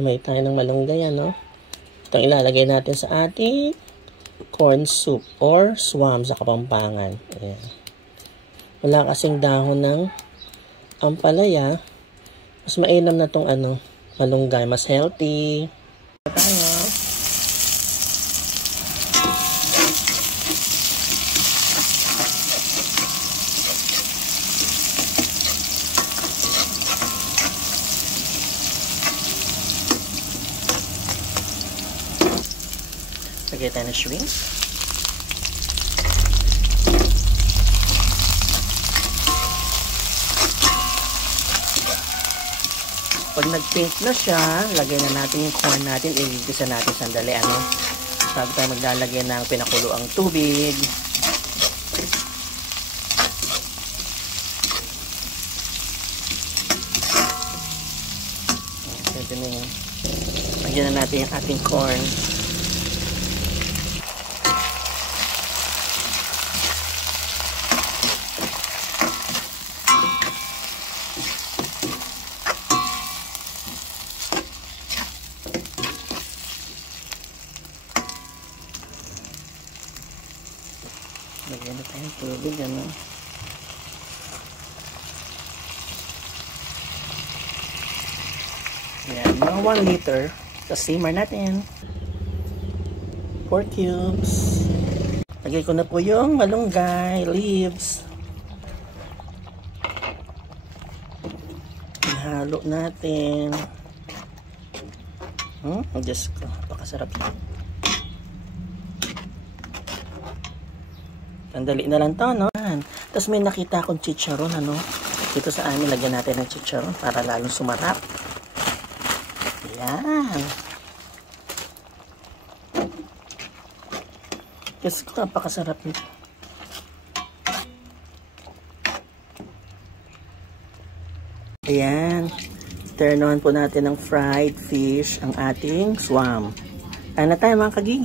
May tayo ng malunggay, ano? Itong ilalagay natin sa ating corn soup or swam sa Kapampangan. Ayan. Wala kasing dahon ng ampalaya. Mas mainam na tong ano, malunggay. Mas healthy. Tayo. Lagay tayo ng shrimp. Pag nag-pink na siya, lagay na natin yung corn natin. Igigisa natin sandali, ano? Bago tayo maglalagay ng pinakuloang tubig. Pwede na yun. Lagyan na natin yung ating corn. Lagyan na tayo ng tubig, ano? Yan, mga 1 liter. Sa simmer natin. 4 cubes. Lagay ko na po yung malunggay, leaves. Ihalo natin. Diyos ko, napakasarap yun. Sandali na lang to, no? Tapos may nakita akong chicharon, ano? Dito sa amin, lagyan natin ng chicharon para lalong sumarap. Ayan. Kasi ko, napakasarap nito. Ayan. Turn on po natin ng fried fish, ang ating swam. Ano tayo mga kagigi?